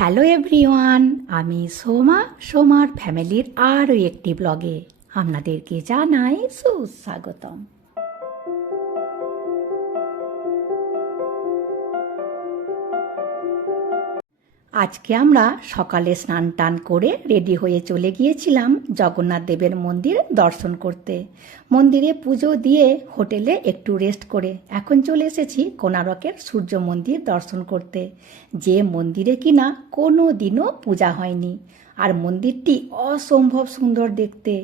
Hello everyone, আমি সোমার ফ্যামিলির আরও একটি ব্লগে আপনাদেরকে জানাই সুস্বাগতম। আজকে আমরা সকালে স্নান টান করে রেডি হয়ে চলে গিয়েছিলাম জগন্নাথ দেবের মন্দির দর্শন করতে। মন্দিরে পুজো দিয়ে হোটেলে একটু রেস্ট করে এখন চলে এসেছি কোণারকের সূর্য মন্দির দর্শন করতে, যে মন্দিরে কিনা কোনো দিনও পূজা হয়নি। আর মন্দিরটি অসম্ভব সুন্দর দেখতে।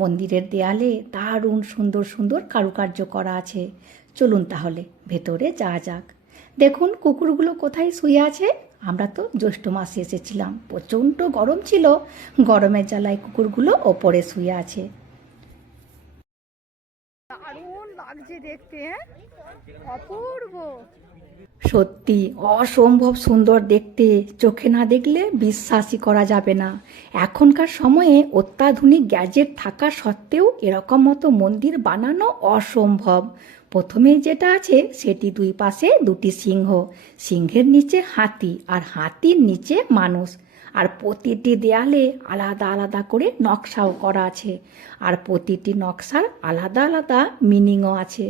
মন্দিরের দেয়ালে দারুণ সুন্দর সুন্দর কারুকার্য করা আছে। চলুন তাহলে ভেতরে যাওয়া যাক। দেখুন কুকুরগুলো কোথায় শুয়ে আছে। আমরা তো জ্যৈষ্ঠ মাসে এসেছিলাম, প্রচণ্ড গরম ছিল, গরমের জ্বালায় কুকুরগুলো ওপরে শুয়ে আছে। দারুণ লাগছে দেখতে, অপূর্ব। সত্যি অসম্ভব সুন্দর দেখতে, চোখে না দেখলে বিশ্বাসই করা যাবে না। এখনকার সময়ে অত্যাধুনিক গ্যাজেট থাকা সত্ত্বেও এরকম মতো মন্দির বানানো অসম্ভব। প্রথমে যেটা আছে সেটি দুই পাশে দুটি সিংহ, সিংহের নিচে হাতি আর হাতির নিচে মানুষ। আর প্রতিটি দেয়ালে আলাদা আলাদা করে নকশাও করা আছে, আর প্রতিটি নকশার আলাদা আলাদা মিনিংও আছে।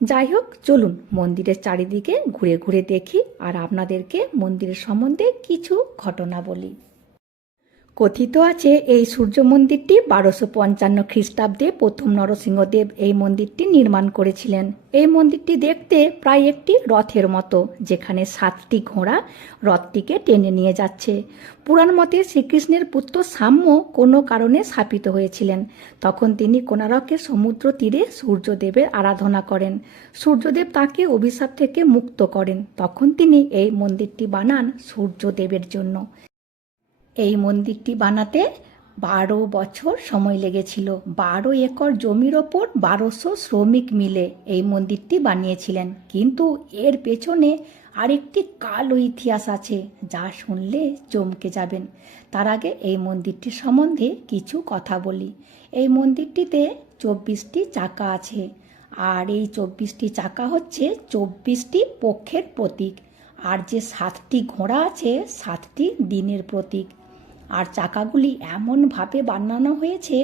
যাই হোক, চলুন মন্দিরের চারিদিকে ঘুরে ঘুরে দেখি আর আপনাদেরকে মন্দিরের সম্বন্ধে কিছু ঘটনা বলি। কথিত আছে এই সূর্য মন্দিরটি 1255 খ্রিস্টাব্দে প্রথম নরসিংহদেব এই মন্দিরটি নির্মাণ করেছিলেন। এই মন্দিরটি দেখতে প্রায় একটি রথের মতো, যেখানে 7টি ঘোড়া রথটিকে টেনে নিয়ে যাচ্ছে। পুরাণ মতে শ্রীকৃষ্ণের পুত্র সাম্য কোনো কারণে শাপিত হয়েছিলেন। তখন তিনি কোণারকের সমুদ্র তীরে সূর্যদেবের আরাধনা করেন। সূর্যদেব তাকে অভিশাপ থেকে মুক্ত করেন। তখন তিনি এই মন্দিরটি বানান সূর্যদেবের জন্য। এই মন্দিরটি বানাতে 12 বছর সময় লেগেছিল। 12 একর জমির ওপর 1200 শ্রমিক মিলে এই মন্দিরটি বানিয়েছিলেন। কিন্তু এর পেছনে আরেকটি কালো ইতিহাস আছে, যা শুনলে চমকে যাবেন। তার আগে এই মন্দিরটির সম্বন্ধে কিছু কথা বলি। এই মন্দিরটিতে 24টি চাকা আছে, আর এই 24টি চাকা হচ্ছে 24টি পক্ষের প্রতীক। আর যে 7টি ঘোড়া আছে 7টি দিনের প্রতীক। আর চাকাগুলি এমনভাবে বানানো হয়েছে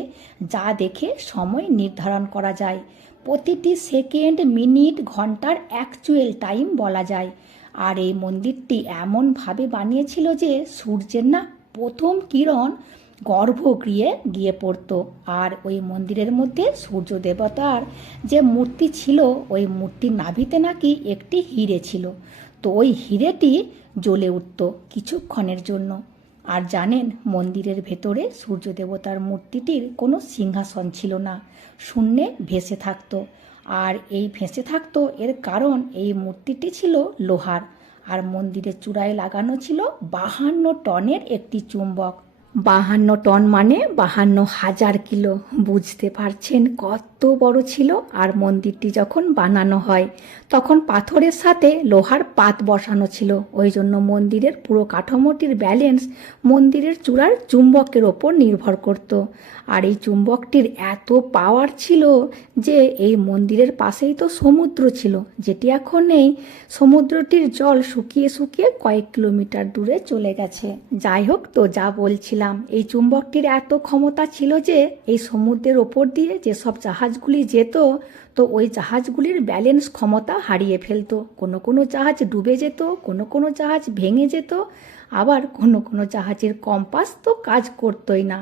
যা দেখে সময় নির্ধারণ করা যায়। প্রতিটি সেকেন্ড, মিনিট, ঘন্টার অ্যাকচুয়াল টাইম বলা যায়। আর এই মন্দিরটি এমনভাবে বানিয়েছিল যে সূর্যের না প্রথম কিরণ গর্ভগৃহে গিয়ে পড়তো। আর ওই মন্দিরের মধ্যে সূর্য দেবতার যে মূর্তি ছিল, ওই মূর্তির নাভিতে নাকি একটি হিরে ছিল। তো ওই হিরেটি জ্বলে উঠত কিছুক্ষণের জন্য। আর জানেন, মন্দিরের ভেতরে সূর্য দেবতার মূর্তিটির কোনো সিংহাসন ছিল না, শূন্যে ভেসে থাকতো। আর এই ভেসে থাকতো এর কারণ এই মূর্তিটি ছিল লোহার, আর মন্দিরের চূড়ায় লাগানো ছিল 52 টনের একটি চুম্বক। 52 টন মানে 52,000 কিলো। বুঝতে পারছেন কত বড় ছিল। আর মন্দিরটি যখন বানানো হয় তখন পাথরের সাথে লোহার পাত বসানো ছিল। ওই জন্য মন্দিরের পুরো কাঠামোটির ব্যালেন্স মন্দিরের চূড়ার চুম্বকের ওপর নির্ভর করত। আর এই চুম্বকটির এত পাওয়ার ছিল যে এই মন্দিরের পাশেই তো সমুদ্র ছিল, যেটি এখন নেই। সমুদ্রটির জল শুকিয়ে শুকিয়ে কয়েক কিলোমিটার দূরে চলে গেছে। যাই হোক, তো যা বলছিলাম, এই চুম্বকটির এত ক্ষমতা ছিল যে এই সমুদ্রের ওপর দিয়ে যেসব জাহাজগুলি যেত, তো ওই জাহাজগুলির ব্যালেন্স ক্ষমতা হারিয়ে ফেলতো। কোনো কোনো জাহাজ ডুবে যেত, কোনো কোনো জাহাজ ভেঙে যেত, আবার কোনো কোনো জাহাজের কম্পাস তো কাজ করতোই না।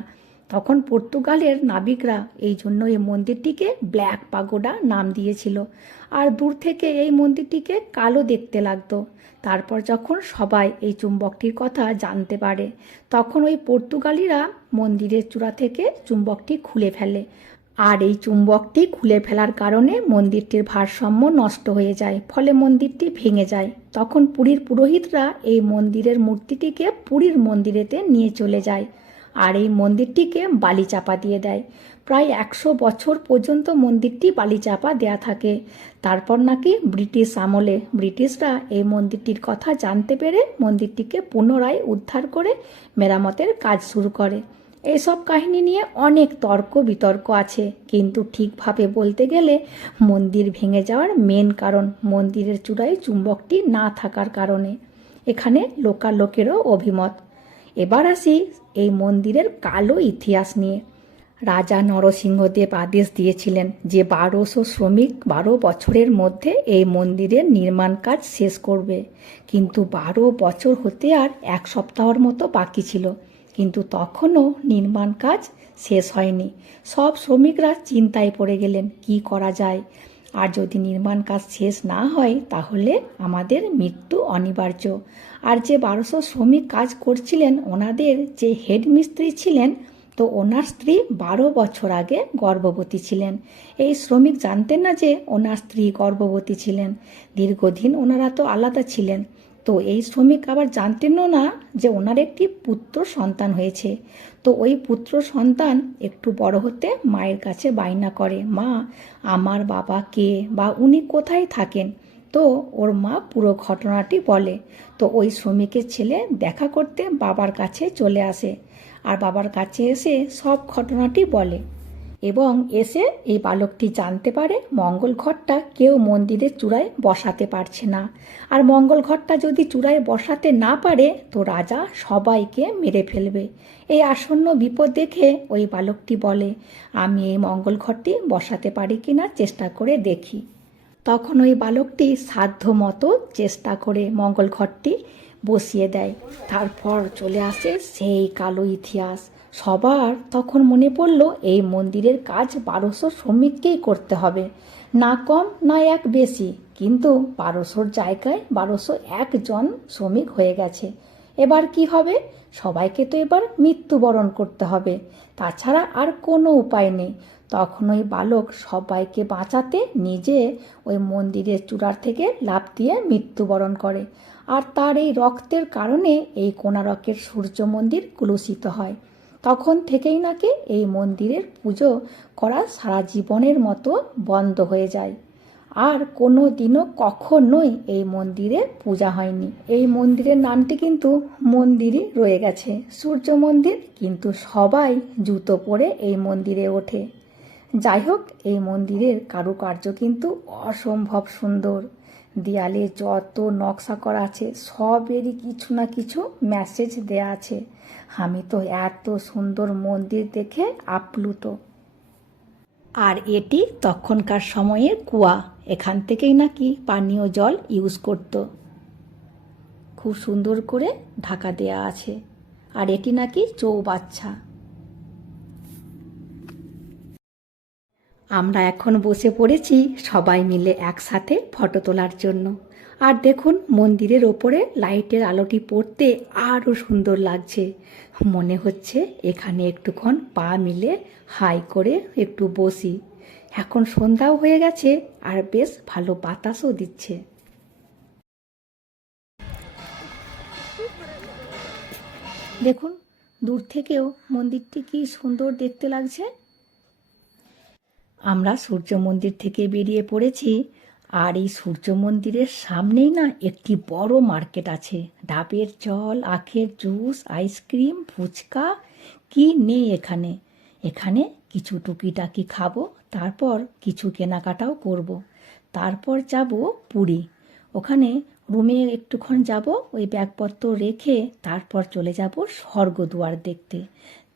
তখন পর্তুগালের নাবিকরা এই জন্য এই মন্দিরটিকে ব্ল্যাক পাগোডা নাম দিয়েছিল। আর দূর থেকে এই মন্দিরটিকে কালো দেখতে লাগতো। তারপর যখন সবাই এই চুম্বকটির কথা জানতে পারে, তখন ওই পর্তুগালিরা মন্দিরের চূড়া থেকে চুম্বকটি খুলে ফেলে। আর এই চুম্বকটি খুলে ফেলার কারণে মন্দিরটির ভারসাম্য নষ্ট হয়ে যায়, ফলে মন্দিরটি ভেঙে যায়। তখন পুরীর পুরোহিতরা এই মন্দিরের মূর্তিটিকে পুরীর মন্দিরেতে নিয়ে চলে যায়, আর এই মন্দিরটিকে বালি চাপা দিয়ে দেয়। প্রায় 100 বছর পর্যন্ত মন্দিরটি বালি চাপা দেয়া থাকে। তারপর নাকি ব্রিটিশ আমলে ব্রিটিশরা এই মন্দিরটির কথা জানতে পেরে মন্দিরটিকে পুনরায় উদ্ধার করে মেরামতের কাজ শুরু করে। এইসব কাহিনী নিয়ে অনেক তর্ক বিতর্ক আছে, কিন্তু ঠিকভাবে বলতে গেলে মন্দির ভেঙে যাওয়ার মেন কারণ মন্দিরের চূড়ায় চুম্বকটি না থাকার কারণে। এখানে লোকালোকেরও অভিমত। এবার আসি এই মন্দিরের কালো ইতিহাস নিয়ে। রাজা নরসিংহদেব আদেশ দিয়েছিলেন যে 1200 শ্রমিক 12 বছরের মধ্যে এই মন্দিরের নির্মাণ কাজ শেষ করবে। কিন্তু 12 বছর হতে আর 1 সপ্তাহের মতো বাকি ছিল, কিন্তু তখনও নির্মাণ কাজ শেষ হয়নি। সব শ্রমিকরা চিন্তায় পড়ে গেলেন, কি করা যায়। আর যদি নির্মাণ কাজ শেষ না হয় তাহলে আমাদের মৃত্যু অনিবার্য। আর যে 1200 শ্রমিক কাজ করছিলেন, ওনাদের যে হেড মিস্ত্রি ছিলেন, তো ওনার স্ত্রী 12 বছর আগে গর্ভবতী ছিলেন। এই শ্রমিক জানতেন না যে ওনার স্ত্রী গর্ভবতী ছিলেন। দীর্ঘদিন ওনারা তো আলাদা ছিলেন। তো এই শ্রমিক আবার জানতেনও না যে ওনার একটি পুত্র সন্তান হয়েছে। তো ওই পুত্র সন্তান একটু বড় হতে মায়ের কাছে বায়না করে, মা আমার বাবা কে বা উনি কোথায় থাকেন। তো ওর মা পুরো ঘটনাটি বলে। তো ওই শ্রমিকের ছেলে দেখা করতে বাবার কাছে চলে আসে, আর বাবার কাছে এসে সব ঘটনাটি বলে এবং এসে এই বালকটি জানতে পারে মঙ্গল ঘটটা কেউ মন্দিরের চূড়ায় বসাতে পারছে না। আর মঙ্গল ঘটটা যদি চূড়ায় বসাতে না পারে তো রাজা সবাইকে মেরে ফেলবে। এই আসন্ন বিপদ দেখে ওই বালকটি বলে, আমি এই মঙ্গল ঘরটি বসাতে পারি কিনা চেষ্টা করে দেখি। তখন ওই বালকটি সাধ্য মতো চেষ্টা করে মঙ্গল ঘরটি বসিয়ে দেয়। তারপর চলে আসে সেই কালো ইতিহাস। সবার তখন মনে পড়ল এই মন্দিরের কাজ 1200 শ্রমিককেই করতে হবে, না কম না এক বেশি। কিন্তু 1200 জায়গায় 1201 জন শ্রমিক হয়ে গেছে। এবার কি হবে? সবাইকে তো এবার মৃত্যুবরণ করতে হবে, তাছাড়া আর কোনো উপায় নেই। তখন ওই বালক সবাইকে বাঁচাতে নিজে ওই মন্দিরের চূড়ার থেকে লাফ দিয়ে মৃত্যুবরণ করে। আর তার এই রক্তের কারণে এই কোণারকের সূর্য মন্দির কলুষিত হয়। তখন থেকেই নাকি এই মন্দিরের পুজো করা সারা জীবনের মতো বন্ধ হয়ে যায়। আর কোনো দিনও কখনোই এই মন্দিরে পূজা হয়নি। এই মন্দিরের নামটি কিন্তু মন্দিরই রয়ে গেছে, সূর্য মন্দির, কিন্তু সবাই জুতো পরে এই মন্দিরে ওঠে। যাই হোক, এই মন্দিরের কারুকার্য কিন্তু অসম্ভব সুন্দর। দেয়ালে যত নকশা করা আছে সবেরই কিছু না কিছু মেসেজ দেয়া আছে। আমি তো এত সুন্দর মন্দির দেখে আপ্লুত। আর এটি তখনকার সময়ের কুয়া, এখান থেকেই নাকি পানীয় জল ইউজ করত। খুব সুন্দর করে ঢাকা দেয়া আছে। আর এটি নাকি চৌবাচ্চা। আমরা এখন বসে পড়েছি সবাই মিলে একসাথে ফটো তোলার জন্য। আর দেখুন মন্দিরের ওপরে লাইটের আলোটি পড়তে আরও সুন্দর লাগছে। মনে হচ্ছে এখানে একটুক্ষণ পা মিলে হাই করে একটু বসি। এখন সন্ধ্যাও হয়ে গেছে আর বেশ ভালো বাতাসও দিচ্ছে। দেখুন দূর থেকেও মন্দিরটি কি সুন্দর দেখতে লাগছে। আমরা সূর্য মন্দির থেকে বেরিয়ে পড়েছি। আর এই সূর্য মন্দিরের সামনেই না একটি বড় মার্কেট আছে। ডাবের জল, আখের জুস, আইসক্রিম, ফুচকা, কি নেই এখানে। এখানে কিছু টুকিটাকি খাবো, তারপর কিছু কেনাকাটাও করব। তারপর যাব পুরী। ওখানে রুমে একটুক্ষণ যাব, ওই ব্যাগপত্র রেখে তারপর চলে যাব স্বর্গদুয়ার দেখতে।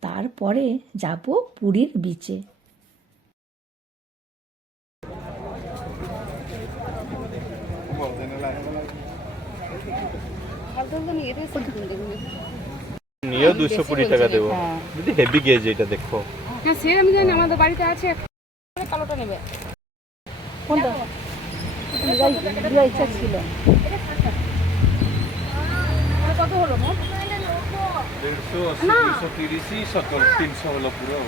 তারপরে যাব পুরীর বিচে। নিয়েও 220 টাকা দেবো। যদি হেভি গেজ এটা দেখো। হ্যাঁ সে আমি জানি, আমাদের বাড়িতে আছে। কালোটা নেবে কোনটা? এটা ইচ্ছা ছিল। কত হলো মোট? 150, 230, 70, 300 হলো পুরো।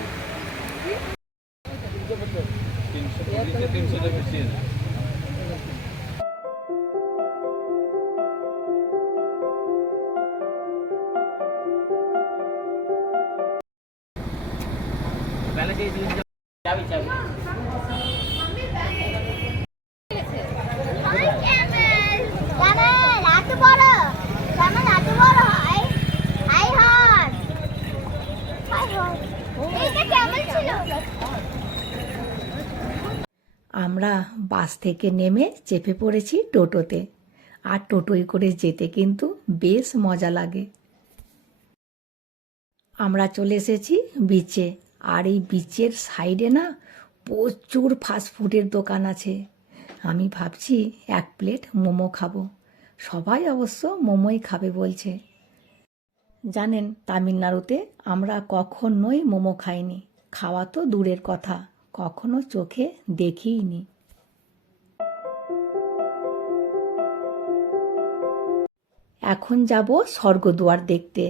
300 বেশি। আমরা বাস থেকে নেমে চেপে পড়েছি টোটোতে। আর টোটোয় করে যেতে কিন্তু বেশ মজা লাগে। আমরা চলে এসেছি বিচে, আর এই বিচের সাইডে না প্রচুর ফাস্টফুডের দোকান আছে। আমি ভাবছি 1 প্লেট মোমো খাবো। সবাই অবশ্য মোমোই খাবে বলছে। জানেন, তামিলনাড়ুতে আমরা কখনোই মোমো খাইনি, খাওয়া তো দূরের কথা, কখনো চোখে দেখিইনি। এখন যাব স্বর্গদুয়ার দেখতে।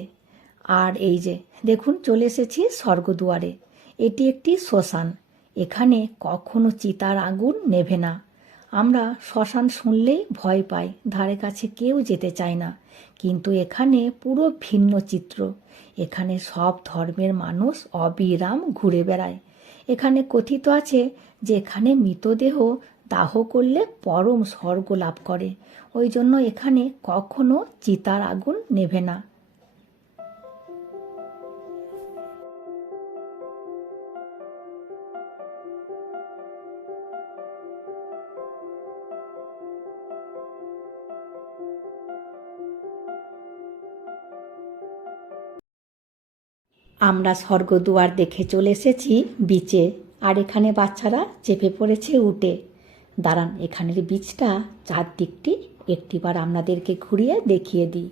আর এই যে দেখুন, চলে এসেছি স্বর্গদুয়ারে। এটি একটি শ্মশান, এখানে কখনো চিতার আগুন নেভে না। আমরা শ্মশান শুনলেই ভয় পাই, ধারে কাছে কেউ যেতে চায় না। কিন্তু এখানে পুরো ভিন্ন চিত্র। এখানে সব ধর্মের মানুষ অবিরাম ঘুরে বেড়ায়। এখানে কথিত আছে যে এখানে মৃতদেহ দাহ করলে পরম স্বর্গ লাভ করে। ওই জন্য এখানে কখনো চিতার আগুন নেভে না। আমরা স্বর্গদুয়ার দেখে চলে এসেছি বিচে, আর এখানে বাচ্চারা চেপে পড়েছে উঠে। দাঁড়ান, এখানের বিচটা চারদিকটি একটিবার আপনাদেরকে ঘুরিয়ে দেখিয়ে দিই।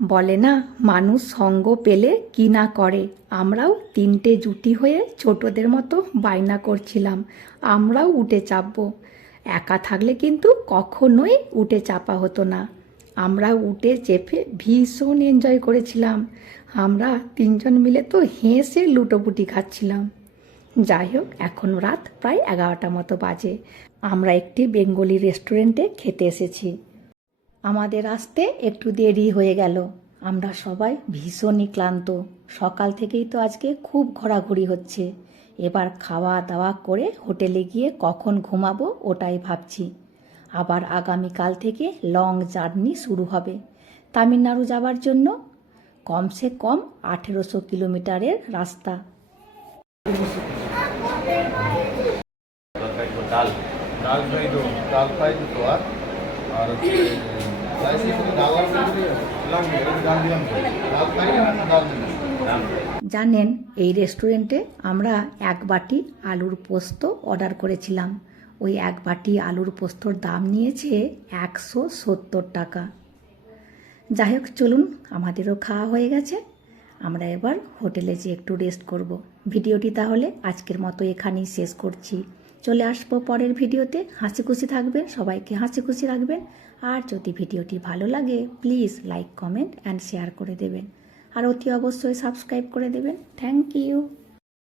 বলে না, মানুষ সঙ্গ পেলে কি না করে। আমরাও 3টে জুটি হয়ে ছোটদের মতো বায়না করছিলাম, আমরাও উঠে চাপবো। একা থাকলে কিন্তু কখনোই উঠে চাপা হতো না। আমরা উঠে চেপে ভীষণ এনজয় করেছিলাম। আমরা 3জন মিলে তো হেসে লুটোপুটি খাচ্ছিলাম। যাই হোক, এখন রাত প্রায় 11টা মতো বাজে। আমরা একটি বেঙ্গলি রেস্টুরেন্টে খেতে এসেছি। আমাদের আসতে একটু দেরি হয়ে গেল। আমরা সবাই ভীষণই ক্লান্ত। সকাল থেকেই তো আজকে খুব ঘোরাঘুরি হচ্ছে। এবার খাওয়া দাওয়া করে হোটেলে গিয়ে কখন ঘুমাবো ওটাই ভাবছি। আবার আগামীকাল থেকে লং জার্নি শুরু হবে তামিলনাড়ু যাবার জন্য। কমসে কম 1800 কিলোমিটারের রাস্তা। ডাল ডাল ফ্রাই দো, ডাল ফ্রাই তো আর আর জানেন, এই রেস্টুরেন্টে আমরা 1 বাটি আলুর পোস্ত অর্ডার করেছিলাম। ওই 1 বাটি আলুর পোস্তর দাম নিয়েছে 170 টাকা। যাই হোক, চলুন, আমাদেরও খাওয়া হয়ে গেছে। আমরা এবার হোটেলে যেয়ে একটু রেস্ট করব। ভিডিওটি তাহলে আজকের মতো এখানেই শেষ করছি। চলে আসবো পরের ভিডিওতে। হাসি খুশি থাকবেন, সবাইকে হাসি খুশি রাখবেন। আর যদি ভিডিওটি ভালো লাগে please like, comment and share করে দেবেন। আর অতি অবশ্যই সাবস্ক্রাইব করে দেবেন। Thank you.